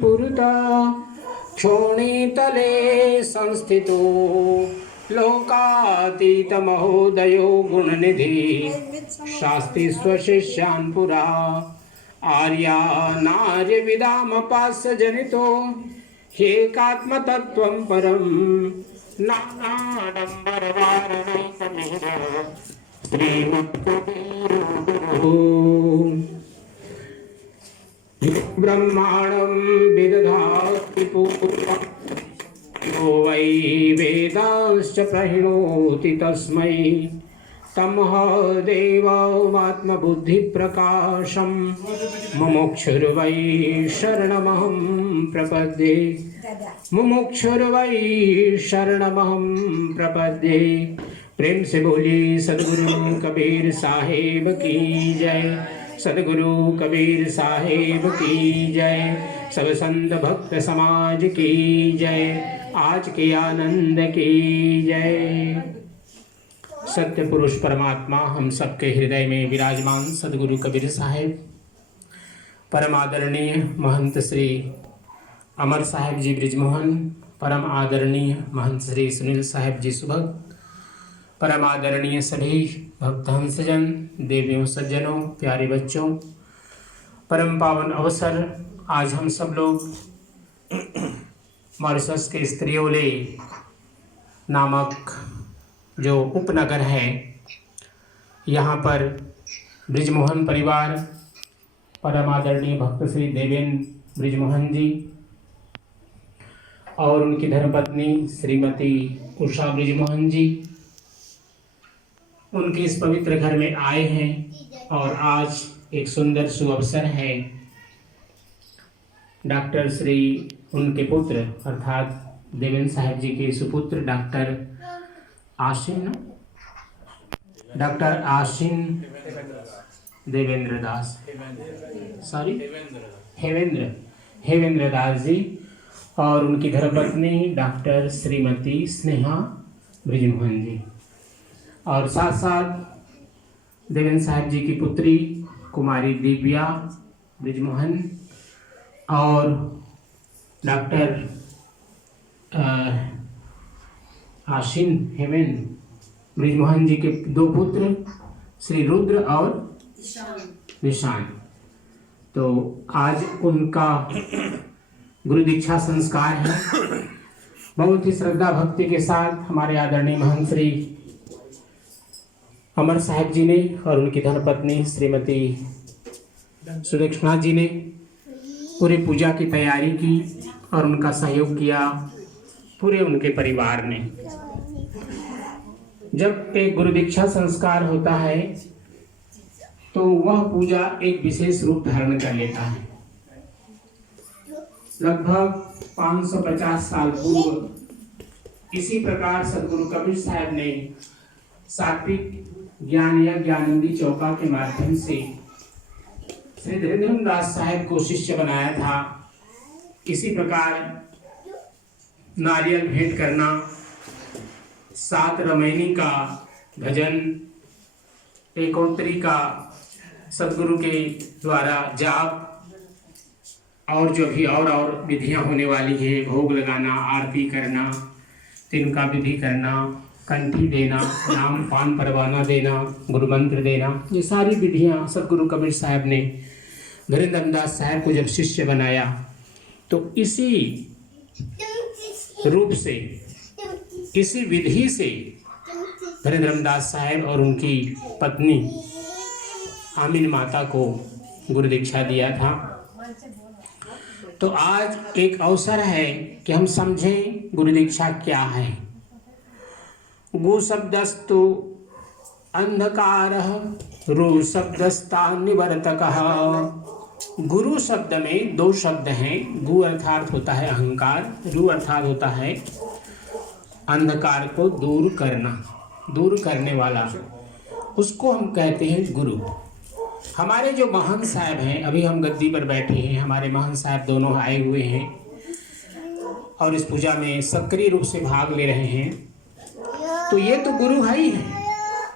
पुरता क्षोणीतले संस्थितो लोकातीत महोदयो गुणनिधि शास्ति स्वशिष्यान् पुरा आर्या नार्य विदामपास्य जनितो ह्येकात्मतत्त्वं परं नानाडम्बरवारणैकमिह श्रीमत्कबीरो ब्रह्माणं विदधाति पूर्वं यो वै वेदांश्च प्रणोति तस्मै तमः देवमात्मबुद्धिप्रकाशं मुमुक्षुर्वै शरणमहं प्रपद्ये मुमुक्षुर्वै शरणमहं प्रपद्ये। प्रेम से बोलिए सदगुरु कबीर साहेब की जय, सदगुरु कबीर साहेब की जय, सब संत भक्त समाज की जय, आज के आनंद की जय। सत्य पुरुष परमात्मा हम सबके हृदय में विराजमान सदगुरु कबीर साहेब, परम आदरणीय महंत श्री अमर साहेब जी ब्रिजमोहन, परम आदरणीय महंत श्री सुनील साहेब जी सुभग, परम आदरणीय सभी भक्त हंसजन, देवियों, सज्जनों, प्यारे बच्चों, परम पावन अवसर आज हम सब लोग मॉरिशस के स्त्रियोले नामक जो उपनगर है, यहाँ पर ब्रिजमोहन परिवार, परम आदरणीय भक्त श्री देवेंद्र ब्रिजमोहन जी और उनकी धर्मपत्नी श्रीमती उषा ब्रिजमोहन जी उनके इस पवित्र घर में आए हैं। और आज एक सुंदर सुअवसर है, डॉक्टर श्री उनके पुत्र अर्थात देवेंद्र साहेब जी के सुपुत्र डॉक्टर आशीन देवेंद्र दास, सॉरी हेवेंद्र दास जी और उनकी धर्मपत्नी डॉक्टर श्रीमती स्नेहा ब्रिजमोहन जी, और साथ साथ देवेंद्र साहब जी की पुत्री कुमारी दिव्या ब्रिजमोहन और डॉक्टर आशीन हेवेंद्र ब्रिजमोहन जी के दो पुत्र श्री रुद्र और निशान। तो आज उनका गुरु दीक्षा संस्कार है। बहुत ही श्रद्धा भक्ति के साथ हमारे आदरणीय महंत श्री अमर साहेब जी ने और उनकी धर्मपत्नी श्रीमती सुदक्षिणा जी ने पूरी पूजा की तैयारी की और उनका सहयोग किया पूरे उनके परिवार ने। जब एक गुरु दीक्षा संस्कार होता है तो वह पूजा एक विशेष रूप धारण कर लेता है। लगभग 550 साल पूर्व इसी प्रकार सदगुरु कबीर साहब ने सात्विक ज्ञान या ज्ञानंदी चौका के माध्यम से श्री धीरेन्द्र दास साहेब को शिष्य बनाया था। इसी प्रकार नारियल भेंट करना, 7 रमैनी का भजन, एकोंतरी का सदगुरु के द्वारा जाप और जो भी और विधियां होने वाली है, भोग लगाना, आरती करना, तिनका विधि करना, कंठी देना, नाम पान परवाना देना, गुरु मंत्र देना, ये सारी विधियां सदगुरु कबीर साहब ने धीरेन्द्र दास साहब को जब शिष्य बनाया तो इसी रूप से, इसी विधि से धीरेन्द्र दास साहब और उनकी पत्नी आमीन माता को गुरु दीक्षा दिया था। तो आज एक अवसर है कि हम समझें गुरु दीक्षा क्या है। गु शब्दस्तु अंधकारः, रु शब्दस्ता निवर्तकः। गुरु शब्द में 2 शब्द हैं। गु अर्थात होता है अहंकार, रु अर्थात होता है अंधकार को दूर करना, दूर करने वाला, उसको हम कहते हैं गुरु। हमारे जो महंत साहब हैं, अभी हम गद्दी पर बैठे हैं, हमारे महंत साहब दोनों आए हुए हैं और इस पूजा में सक्रिय रूप से भाग ले रहे हैं। तो ये तो गुरु है ही है,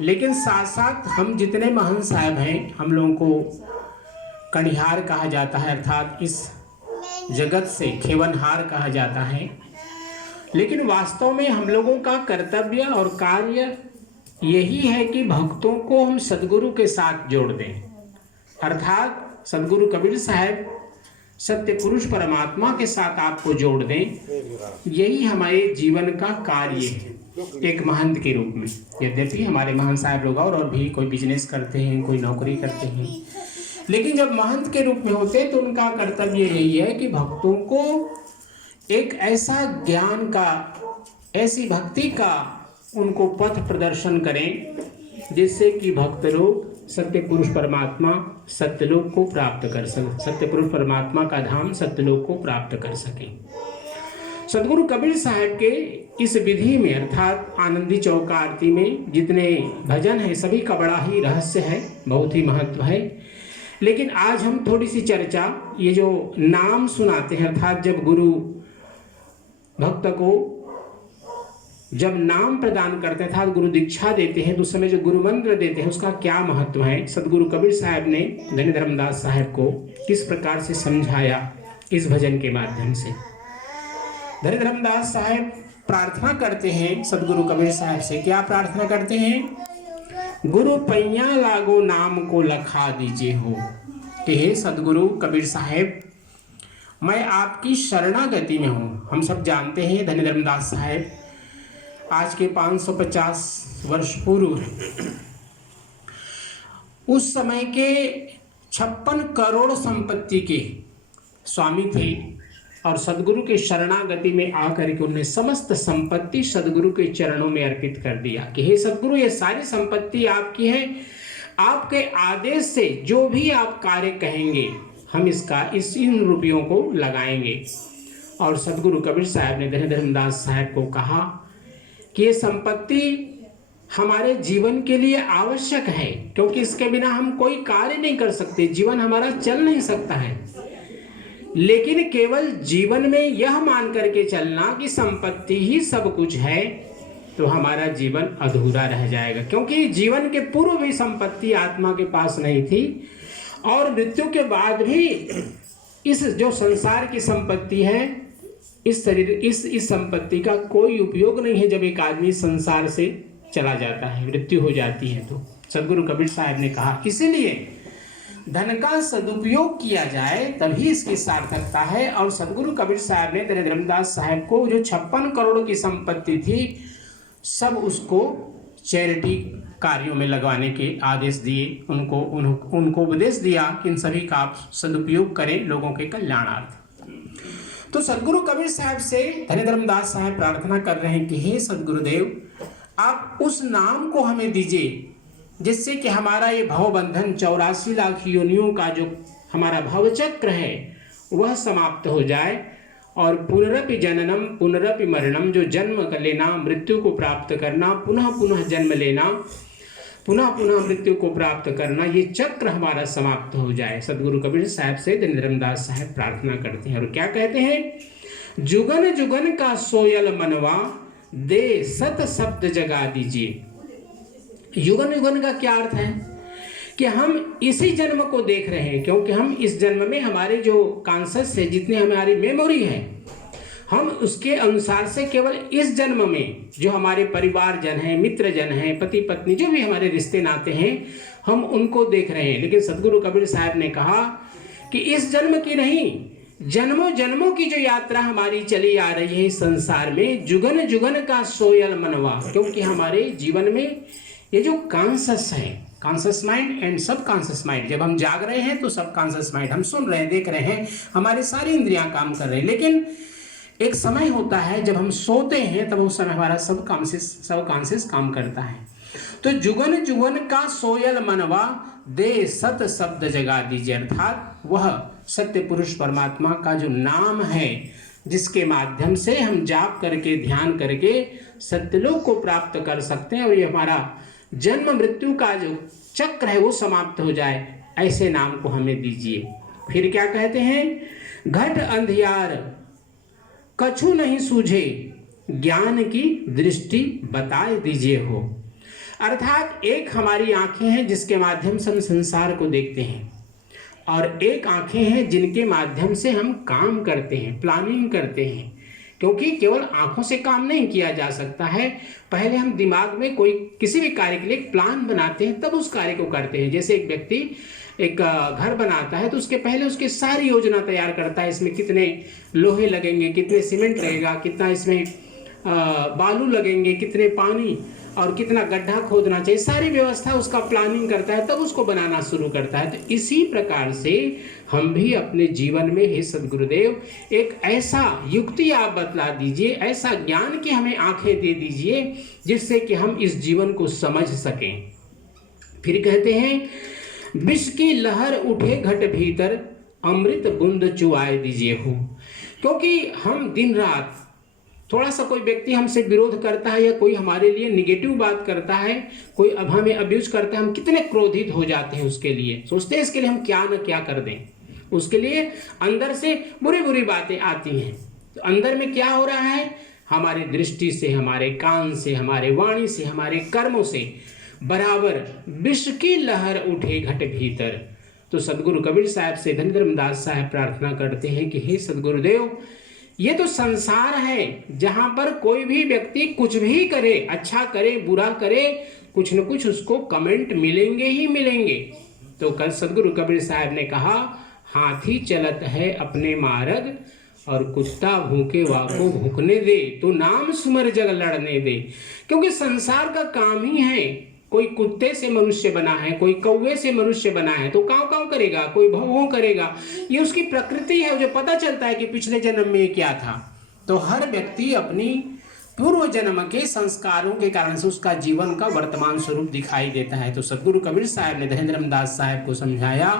लेकिन साथ साथ हम जितने महंत साहब हैं, हम लोगों को कणिहार कहा जाता है, अर्थात इस जगत से खेवनहार कहा जाता है। लेकिन वास्तव में हम लोगों का कर्तव्य और कार्य यही है कि भक्तों को हम सदगुरु के साथ जोड़ दें, अर्थात सदगुरु कबीर साहब सत्य पुरुष परमात्मा के साथ आपको जोड़ दें। यही हमारे जीवन का कार्य है एक महंत के रूप में। यद्यपि हमारे महंत साहब लोग और भी कोई बिजनेस करते हैं, कोई नौकरी करते हैं, लेकिन जब महंत के रूप में होते हैं तो उनका कर्तव्य यही है कि भक्तों को एक ऐसा ज्ञान का, ऐसी भक्ति का उनको पथ प्रदर्शन करें जिससे कि भक्त लोग सत्य पुरुष परमात्मा सत्यलोक को प्राप्त कर सकें, सत्य पुरुष परमात्मा का धाम सत्यलोक को प्राप्त कर सकें। सदगुरु कबीर साहब के इस विधि में अर्थात आनंदी चौका आरती में जितने भजन हैं सभी का बड़ा ही रहस्य है, बहुत ही महत्व है। लेकिन आज हम थोड़ी सी चर्चा, ये जो नाम सुनाते हैं अर्थात जब गुरु भक्त को जब नाम प्रदान करते हैं अर्थात गुरु दीक्षा देते हैं तो उस समय जो गुरु मंत्र देते हैं उसका क्या महत्व है, सदगुरु कबीर साहब ने धन्य धर्मदास साहब को किस प्रकार से समझाया इस भजन के माध्यम से। धन्य धर्मदास साहब प्रार्थना करते हैं सदगुरु कबीर साहब से, क्या प्रार्थना करते हैं? गुरु पैया लागो नाम को लखा दीजिए हो कि हे सदगुरु कबीर साहब मैं आपकी शरणागति में हूँ। हम सब जानते हैं धन्य धर्मदास साहब आज के 550 वर्ष पूर्व उस समय के 56 करोड़ संपत्ति के स्वामी थे और सदगुरु के शरणागति में आकर के उन्होंने समस्त संपत्ति सदगुरु के चरणों में अर्पित कर दिया कि हे सदगुरु ये सारी संपत्ति आपकी है, आपके आदेश से जो भी आप कार्य कहेंगे हम इन रुपयों को लगाएंगे। और सदगुरु कबीर साहब ने धन्य धर्मदास साहब को कहा कि ये संपत्ति हमारे जीवन के लिए आवश्यक है, क्योंकि इसके बिना हम कोई कार्य नहीं कर सकते, जीवन हमारा चल नहीं सकता है। लेकिन केवल जीवन में यह मान करके चलना कि संपत्ति ही सब कुछ है तो हमारा जीवन अधूरा रह जाएगा, क्योंकि जीवन के पूर्व भी संपत्ति आत्मा के पास नहीं थी और मृत्यु के बाद भी इस जो संसार की संपत्ति है इस शरीर इस संपत्ति का कोई उपयोग नहीं है। जब एक आदमी संसार से चला जाता है, मृत्यु हो जाती है, तो सदगुरु कबीर साहब ने कहा इसीलिए धन का सदुपयोग किया जाए तभी इसकी सार्थकता है। और सदगुरु कबीर साहब ने धन्य धर्मदास साहब को जो 56 करोड़ की संपत्ति थी सब उसको चैरिटी कार्यों में लगवाने के आदेश दिए, उनको उपदेश दिया कि इन सभी का आप सदुपयोग करें लोगों के कल्याणार्थ। तो सदगुरु कबीर साहब से धन्य धर्मदास साहब प्रार्थना कर रहे हैं कि हे सदगुरुदेव आप उस नाम को हमें दीजिए जिससे कि हमारा ये भवबंधन 84 लाख योनियों का जो हमारा भवचक्र है वह समाप्त हो जाए और पुनरपि जननम पुनरपि मरणम, जो जन्म कर लेना, मृत्यु को प्राप्त करना, पुनः पुनः जन्म लेना, पुनः पुनः मृत्यु को प्राप्त करना, ये चक्र हमारा समाप्त हो जाए। सदगुरु कबीर साहब से धन्य धर्मदास साहब प्रार्थना करते हैं और क्या कहते हैं? जुगन जुगन का सोयल मनवा दे सत शब्द जगा दीजिए। युगन युगन का क्या अर्थ है कि हम इसी जन्म को देख रहे हैं, क्योंकि हम इस जन्म में हमारे जो कॉन्शस है, जितनी हमारी मेमोरी है, हम उसके अनुसार से केवल इस जन्म में जो हमारे परिवार जन हैं, मित्र जन हैं, पति पत्नी, जो भी हमारे रिश्ते नाते हैं, हम उनको देख रहे हैं। लेकिन सदगुरु कबीर साहब ने कहा कि इस जन्म की नहीं, जन्मों जन्मों की जो यात्रा हमारी चली आ रही है संसार में, जुगन जुगन का सोयल मनवा, क्योंकि हमारे जीवन में ये जो कॉन्शस है, कॉन्शस माइंड एंड सब कॉन्शस माइंड, जब हम जाग रहे हैं तो सब कॉन्शस माइंड, हम सुन रहे हैं, देख रहे हैं, हमारी सारी इंद्रियां काम कर रही हैं। लेकिन एक समय होता है जब हम सोते हैं तब उस समय हमारा सब कॉन्शियस काम करता है। तो जुगन जुगन का सोयल मनवा दे सत शब्द जगा दीजिए, अर्थात वह सत्य पुरुष परमात्मा का जो नाम है जिसके माध्यम से हम जाप करके ध्यान करके सत्यलोक को प्राप्त कर सकते हैं और ये हमारा जन्म मृत्यु का जो चक्र है वो समाप्त हो जाए, ऐसे नाम को हमें दीजिए। फिर क्या कहते हैं? घट अंधियार कछु नहीं सूझे ज्ञान की दृष्टि बताए दीजिए हो, अर्थात एक हमारी आंखें हैं जिसके माध्यम से हम संसार को देखते हैं, और एक आंखें हैं जिनके माध्यम से हम काम करते हैं, प्लानिंग करते हैं, क्योंकि केवल आंखों से काम नहीं किया जा सकता है। पहले हम दिमाग में कोई किसी भी कार्य के लिए एक प्लान बनाते हैं, तब उस कार्य को करते हैं। जैसे एक व्यक्ति एक घर बनाता है तो उसके पहले उसकी सारी योजना तैयार करता है, इसमें कितने लोहे लगेंगे, कितने सीमेंट लगेगा, कितना इसमें बालू लगेंगे, कितने पानी और कितना गड्ढा खोदना चाहिए, सारी व्यवस्था उसका प्लानिंग करता है, तब उसको बनाना शुरू करता है। तो इसी प्रकार से हम भी अपने जीवन में, हे सद्गुरुदेव, एक ऐसा युक्ति आप बतला दीजिए, ऐसा ज्ञान की हमें आंखें दे दीजिए जिससे कि हम इस जीवन को समझ सकें। फिर कहते हैं, विष की लहर उठे घट भीतर, अमृत बूंद चुआए दीजिए हो। क्योंकि हम दिन रात थोड़ा सा कोई व्यक्ति हमसे विरोध करता है या कोई हमारे लिए निगेटिव बात करता है, कोई अब हमें अब्यूज करता है, हम कितने क्रोधित हो जाते हैं उसके लिए, सोचते हैं इसके लिए हम क्या न क्या कर दें, उसके लिए अंदर से बुरी बुरी बातें आती हैं। तो अंदर में क्या हो रहा है, हमारी दृष्टि से, हमारे कान से, हमारे वाणी से, हमारे कर्मों से बराबर विष की लहर उठे घट भीतर। तो सदगुरु कबीर साहब से धन धर्मदास साहब प्रार्थना करते हैं कि हे सदगुरुदेव, ये तो संसार है जहां पर कोई भी व्यक्ति कुछ भी करे, अच्छा करे बुरा करे, कुछ न कुछ उसको कमेंट मिलेंगे ही मिलेंगे। तो कल सदगुरु कबीर साहब ने कहा, हाथी चलत है अपने मार्ग और कुत्ता भूखे वाको भूखने दे, तो नाम सुमर जग लड़ने दे। क्योंकि संसार का काम ही है, कोई कुत्ते से मनुष्य बना है, कोई कौवे से मनुष्य बना है, तो काव काव करेगा, कोई भौ भौ करेगा, ये उसकी प्रकृति है। जो पता चलता है कि पिछले जन्म में क्या था। तो हर व्यक्ति अपनी पूर्व जन्म के संस्कारों के कारण से उसका जीवन का वर्तमान स्वरूप दिखाई देता है। तो सदगुरु कबीर साहब ने धर्मदास साहब को समझाया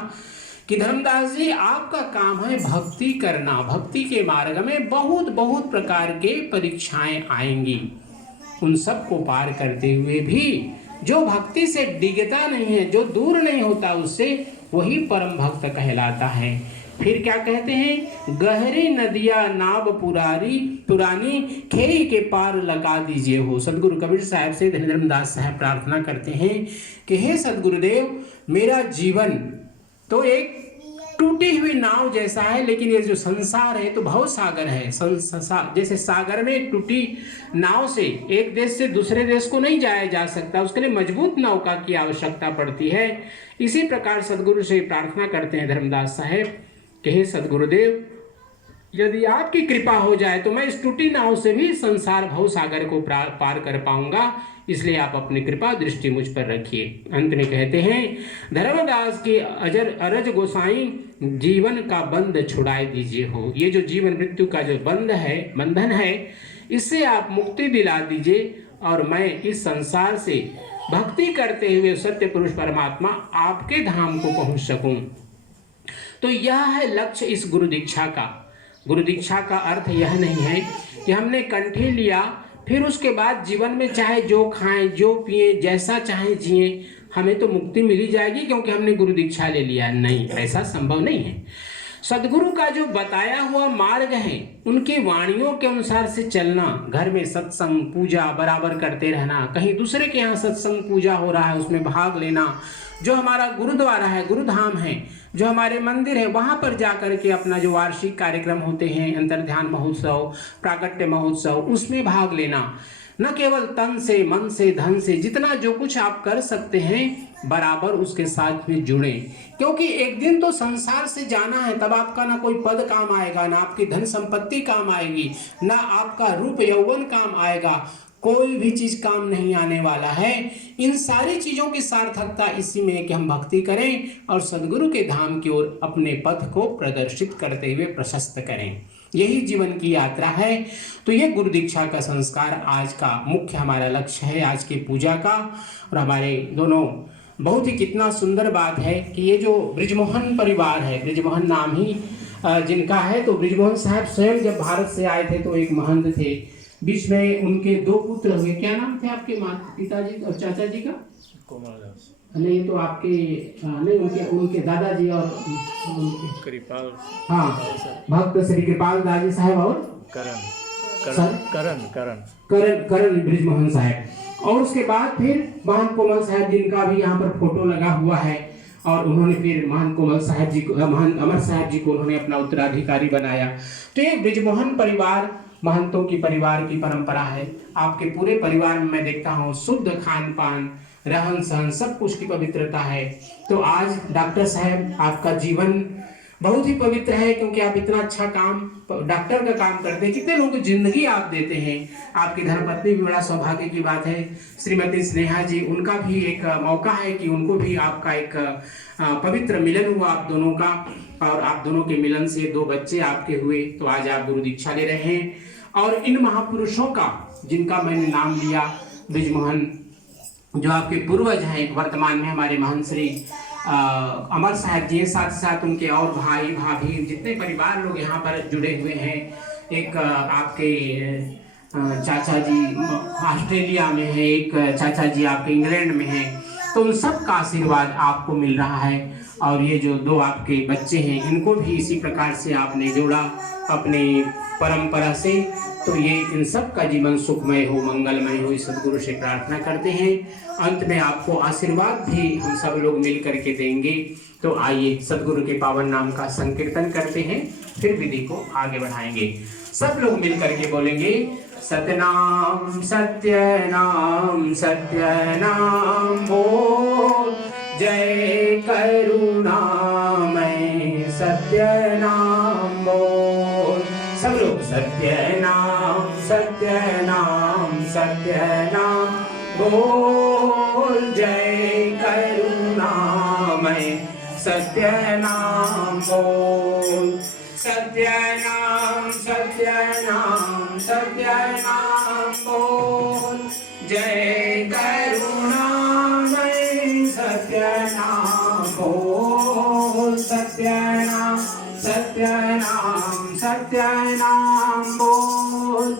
कि धर्मदास जी, आपका काम है भक्ति करना। भक्ति के मार्ग में बहुत बहुत प्रकार के परीक्षाएं आएंगी, उन सब को पार करते हुए भी जो भक्ति से डिगता नहीं है, जो दूर नहीं होता उससे, वही परम भक्त कहलाता है। फिर क्या कहते हैं, गहरी नदिया नाव पुरानी खेई के पार लगा दीजिए हो। सदगुरु कबीर साहब से धर्मदास साहब प्रार्थना करते हैं कि हे सदगुरुदेव, मेरा जीवन तो एक टूटी हुई नाव जैसा है, लेकिन ये जो संसार है तो भव सागर है। जैसे सागर में एक टूटी नाव से एक देश से दूसरे देश को नहीं जाया जा सकता, उसके लिए मजबूत नौका की आवश्यकता पड़ती है। इसी प्रकार सदगुरु से प्रार्थना करते हैं धर्मदास साहब कि हे सदगुरुदेव, यदि आपकी कृपा हो जाए तो मैं इस टूटी नाव से भी संसार भव सागर को पार कर पाऊंगा, इसलिए आप अपनी कृपा दृष्टि मुझ पर रखिए। अंत में कहते हैं, धर्मदास के अरज गोसाई, जीवन का बंध छुड़ाए दीजिए हो। ये जो जीवन मृत्यु का जो बंधन है, इससे आप मुक्ति दिला दीजिए और मैं इस संसार से भक्ति करते हुए सत्य पुरुष परमात्मा आपके धाम को पहुंच सकूं। तो यह है लक्ष्य इस गुरु दीक्षा का। गुरु दीक्षा का अर्थ यह नहीं है कि हमने कंठी लिया फिर उसके बाद जीवन में चाहे जो खाएं, जो पिए, जैसा चाहे जिए, हमें तो मुक्ति मिली जाएगी क्योंकि हमने गुरु दीक्षा ले लिया। नहीं, ऐसा संभव नहीं है। सदगुरु का जो बताया हुआ मार्ग है, उनकी वाणियों के अनुसार से चलना, घर में सत्संग पूजा बराबर करते रहना, कहीं दूसरे के यहाँ सत्संग पूजा हो रहा है उसमें भाग लेना, जो हमारा गुरुद्वारा है, गुरुधाम है, जो हमारे मंदिर है, वहाँ पर जाकर के अपना जो वार्षिक कार्यक्रम होते हैं, अंतर्ध्यान महोत्सव, प्राकट्य महोत्सव, उसमें भाग लेना। न केवल तन से, मन से, धन से, जितना जो कुछ आप कर सकते हैं बराबर उसके साथ में जुड़े, क्योंकि एक दिन तो संसार से जाना है। तब आपका ना कोई पद काम आएगा, ना आपकी धन संपत्ति काम आएगी, ना आपका रूप यौवन काम आएगा, कोई भी चीज काम नहीं आने वाला है। इन सारी चीजों की सार्थकता इसी में है कि हम भक्ति करें और सदगुरु के धाम की ओर अपने पथ को प्रदर्शित करते हुए प्रशस्त करें। यही जीवन की यात्रा है। तो ये गुरु दीक्षा का संस्कार आज का मुख्य हमारा लक्ष्य है, आज की पूजा का। और हमारे दोनों बहुत ही कितना सुंदर बात है कि ये जो बृजमोहन परिवार है, बृजमोहन नाम ही जिनका है, तो बृजमोहन साहब स्वयं जब भारत से आए थे तो एक महंत थे, बीच में उनके दो पुत्र हुए। क्या नाम थे आपके पिताजी और चाचा जी का? कोमलदास। नहीं, तो आपके नहीं, उनके दादाजी और कृपाल, हाँ, भक्त श्री कृपाल दास जी साहब और करण बृजमोहन साहब। और उसके बाद फिर महंत कोमल साहब जिनका भी यहाँ पर फोटो लगा हुआ है। और उन्होंने फिर महान कोमल साहब जी को, महान अमर साहब जी को उन्होंने अपना उत्तराधिकारी बनाया। तो ये ब्रिजमोहन परिवार महंतों की परिवार की परंपरा है। आपके पूरे परिवार में मैं देखता हूँ शुद्ध खान पान, रहन सहन, सब कुछ की पवित्रता है। तो आज डॉक्टर साहब आपका जीवन बहुत ही पवित्र है, क्योंकि आप इतना अच्छा काम डॉक्टर का काम करते हैं, कितने लोगों को जिंदगी आप देते हैं। आपकी धर्मपत्नी भी बड़ा सौभाग्य की बात है, श्रीमती स्नेहा जी, उनका भी एक मौका है कि उनको भी आपका एक पवित्र मिलन हुआ आप दोनों का, और आप दोनों के मिलन से 2 बच्चे आपके हुए। तो आज आप गुरु दीक्षा ले रहे हैं। और इन महापुरुषों का जिनका मैंने नाम लिया, ब्रिजमोहन जो आपके पूर्वज हैं, वर्तमान में हमारे महान श्री अमर साहब जी, साथ साथ उनके और भाई भाभी जितने परिवार लोग यहाँ पर जुड़े हुए हैं। एक आपके चाचा जी ऑस्ट्रेलिया में है, एक चाचा जी आपके इंग्लैंड में हैं। तो उन सब का आशीर्वाद आपको मिल रहा है। और ये जो 2 आपके बच्चे हैं, इनको भी इसी प्रकार से आपने जोड़ा अपनी परंपरा से। तो ये इन सब का जीवन सुखमय हो, मंगलमय हो, इस सदगुरु से प्रार्थना करते हैं। अंत में आपको आशीर्वाद भी हम सब लोग मिल करके देंगे। तो आइए सदगुरु के पावन नाम का संकीर्तन करते हैं, फिर विधि को आगे बढ़ाएंगे। सब लोग मिल करके बोलेंगे, सतनाम सत्यनाम सत्यनाम बोल, जय करुणामय सत्यनाम बोल। सब लोग सत्यनाम सत्यनाम सत्यनाम बोल, जय करुणामय सत्यनाम बोल। सत्यनाम सत्यनाम सत्यनाम बोल, जय करुणामय सत्यनाम बोल। सत्यनाम सत्यनाम सत्यनाम बोल,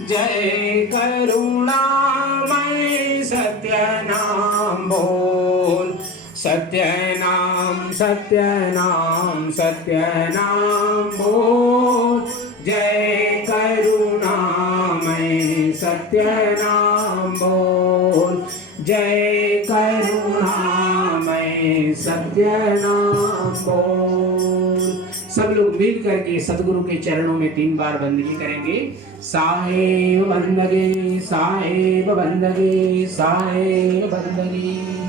जय करुणामय सत्यनाम बोल। सत्यनाम सत्यनाम सत्यनाम बोल, जय करुणामय सत्यनाम बोल। जय करुणामय सत्यनाम बोल। सब लोग मिल करके सदगुरु के चरणों में 3 बार बंदगी करेंगे। साहेब बंदगी, साहेब बंदगी, साहेब बंदगी।